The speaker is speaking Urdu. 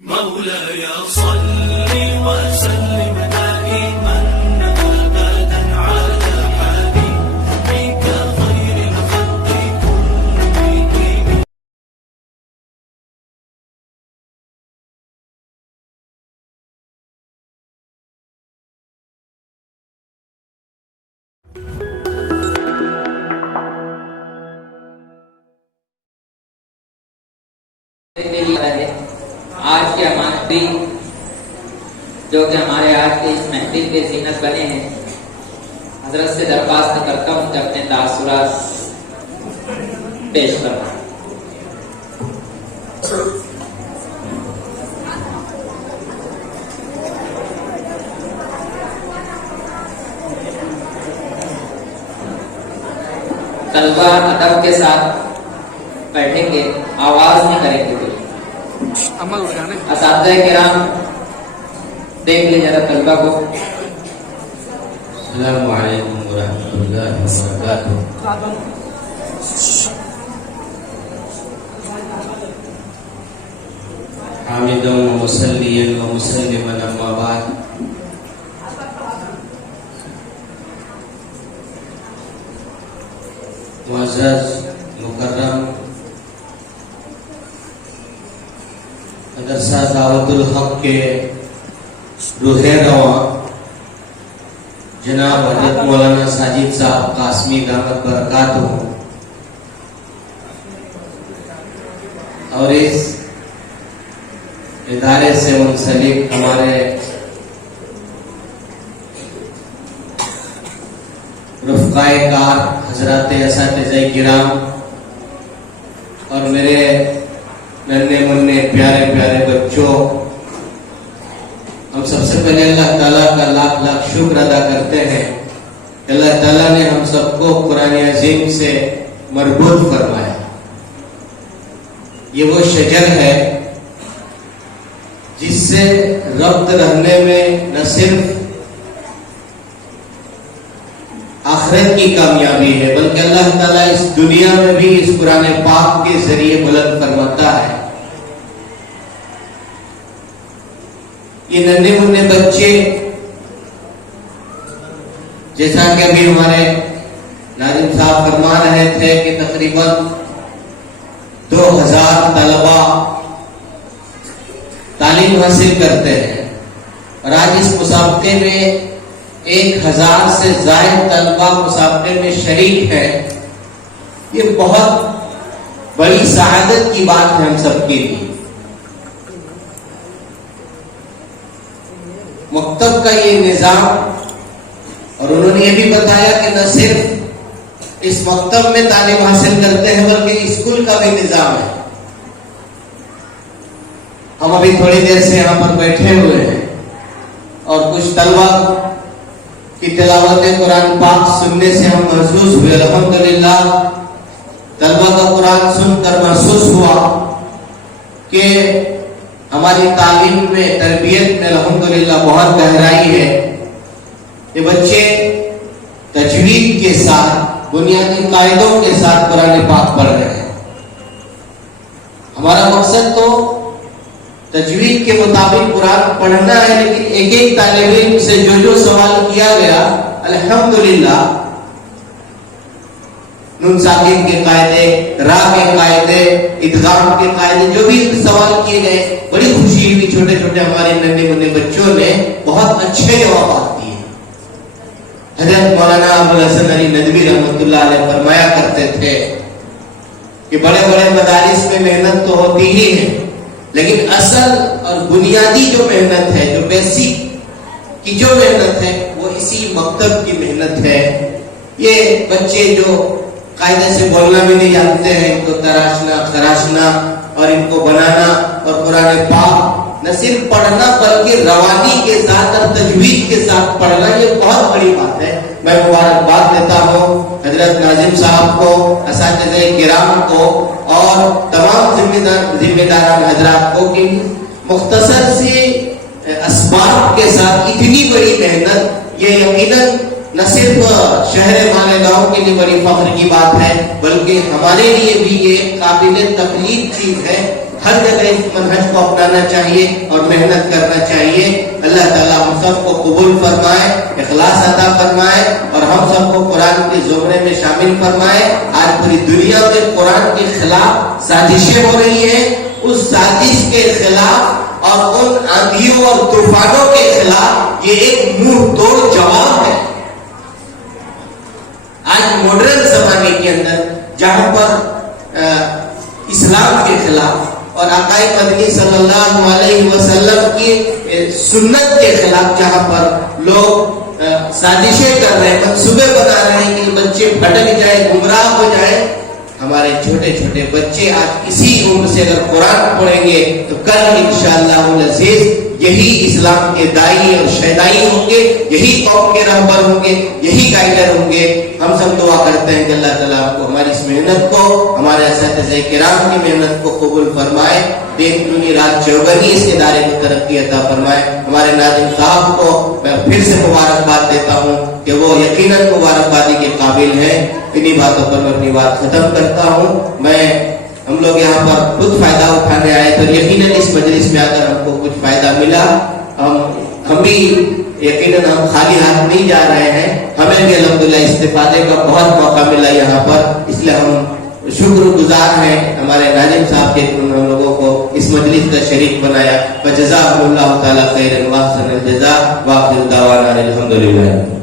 مولاي صل وسلم دائما ابدا على حبيبك خير الخلق كلهم. آج کے ہمارے جو کہ ہمارے آج کے اس محفل کے زینت بنے ہیں، حضرت سے درخواست کرتا ہوں کہ اپنے تاثرات پیش کریں۔ طلبہ ادب کے ساتھ بیٹھیں گے، آواز نہیں کریں گے۔ اساتذہ کرام دیکھ لیں ذرا طلبہ کو۔ السلام علیکم ورحمۃ اللہ وبرکاتہ۔ حامدا ومصلیا ومسلما اما بعد، معزز مکرم مدرسہ دعوت الحق کے روح رواں جناب حضرت مولانا ساجد صاحب قاسمی دامت برکاتہ، اور اس ادارے سے منسلک ہمارے رفقائے کار حضرات اساتذہ کرام اور میرے ننھے منھے پیارے پیارے بچوں، ہم سب سے پہلے اللہ تعالیٰ کا لاکھ لاکھ شکر ادا کرتے ہیں کہ اللہ تعالیٰ نے ہم سب کو قرآن عظیم سے مربوط فرمایا۔ یہ وہ شجر ہے جس سے ربط رہنے میں نہ صرف آخرت کی کامیابی ہے بلکہ اللہ تعالیٰ اس دنیا میں بھی اس قرآن پاک کے ذریعے بلند فرماتا ہے۔ یہ ننھے منھے بچے، جیسا کہ ابھی ہمارے ناظم صاحب فرما رہے تھے کہ تقریباً 2000 طلبہ تعلیم حاصل کرتے ہیں، اور آج اس مسابقے میں 1000 سے زائد طلبہ مسابقے میں شریک ہیں۔ یہ بہت بڑی سعادت کی بات ہے ہم سب کے لیے۔ مکتب کا یہ نظام، اور انہوں نے یہ بھی بتایا کہ نہ صرف اس مکتب میں تعلیم حاصل کرتے ہیں بلکہ اسکول کا بھی نظام ہے۔ ہم ابھی تھوڑی دیر سے یہاں پر بیٹھے ہوئے ہیں اور کچھ طلبہ کی تلاوت قرآن پاک سننے سے ہم محسوس ہوئے۔ الحمدللہ طلبہ کا قرآن سن کر محسوس ہوا کہ ہماری تعلیم میں تربیت میں الحمدللہ بہت گہرائی ہے۔ یہ بچے تجوید کے ساتھ بنیادی قاعدوں کے ساتھ قرآن پاک پڑھ رہے ہیں۔ ہمارا مقصد تو تجوید کے مطابق قرآن پڑھنا ہے، لیکن ایک ایک طالب علم سے جو سوال کیا گیا الحمدللہ نون ساکن کے قاعدے، را کے قاعدے، ادغام کے قاعدے، جو بھی سوال کیے گئے، بڑی خوشی ہوئی۔ چھوٹے چھوٹے ہمارے ننھے منھے بچوں نے بہت اچھے جوابات دیے۔ حضرت مولانا ابوالحسن علی ندوی رحمۃ اللہ علیہ فرمایا کرتے تھے کہ بڑے بڑے مدارس میں محنت تو ہوتی ہی ہے، لیکن اصل اور بنیادی جو محنت ہے، جو بیسک کی جو محنت ہے، وہ اسی مکتب کی محنت ہے۔ یہ بچے جو قاعدے سے بولنا بھی نہیں جانتے ہیں، ان کو تراشنا، خراشنا اور ان کو بنانا اور قرآن پاک نہ صرف پڑھنا بلکہ روانی کے ساتھ اور تجوید کے ساتھ پڑھنا، یہ بہت بڑی بات ہے۔ میں مبارکباد دیتا ہوں حضرت ناظم صاحب کو، اساتذہ کرام کو اور تمام ذمہ داران حضرات کو کہ مختصر سے اسباب کے ساتھ اتنی بڑی محنت، یہ یقیناً نہ صرف شہر مالیگاؤں کے لیے بڑی فخر کی بات ہے بلکہ ہمارے لیے بھی یہ قابل تقلید چیز ہے ہر جگہ اس منہج کو اپنانا چاہیے اور محنت کرنا چاہیے. اللہ تعالیٰ ہم سب کو قبول فرمائے, اخلاص عطا فرمائے اور ہم سب کو قرآن کے زمرے میں شامل فرمائے. آج پوری دنیا میں قرآن کے خلاف سازشیں ہو رہی ہیں, اس سازش کے خلاف اور ان آندھیوں اور طوفانوں کے خلاف یہ ایک منہ توڑ جواب ہے. آج ماڈرن زمانے کے اندر جہاں پر اسلام کے خلاف اور آقائے مدنی صلی اللہ علیہ وسلم کی سنت کے خلاف جہاں پر لوگ سازشیں کر رہے ہیں, منصوبے بنا رہے ہیں کہ بچے بھٹک جائے, گمراہ ہو جائے, ہمارے چھوٹے چھوٹے بچے آج اسی عمر سے اگر قرآن پڑھیں گے تو کل انشاءاللہ العزیز یہی اسلام کے دائی اور شہدائی ہوں گے, یہی قوم کے رہبر ہوں گے, یہی گائیڈر ہوں گے. ہم سب دعا کرتے ہیں کہ اللہ تعالیٰ آپ کو ہماری اس محنت کو, ہمارے اساتذہ کرام کی محنت کو قبول فرمائے, دن دنی رات چوگنی اس ادارے کو ترقی عطا فرمائے. ہمارے ناظم صاحب کو میں پھر سے مبارکباد دیتا ہوں کہ وہ یقیناً مبارکبادی کے قابل ہیں. انہی باتوں پر میں اپنی بات ختم کرتا ہوں. ہم لوگ یہاں پر خود فائدہ اٹھانے آئے تو یقیناً اس مجلس میں اگر ہم کو کچھ فائدہ ملا, ہم بھی یقیناً ہم خالی ہاتھ نہیں جا رہے ہیں, ہمیں بھی الحمدللہ استفادے کا بہت موقع ملا یہاں پر. اس لیے ہم شکر گزار ہیں ہمارے ناظم صاحب کے, ہم لوگوں کو اس مجلس کا شریک بنایا. فجزاهم اللہ تعالی خیرا واحسن الجزاء واخر دعوانا الحمدللہ.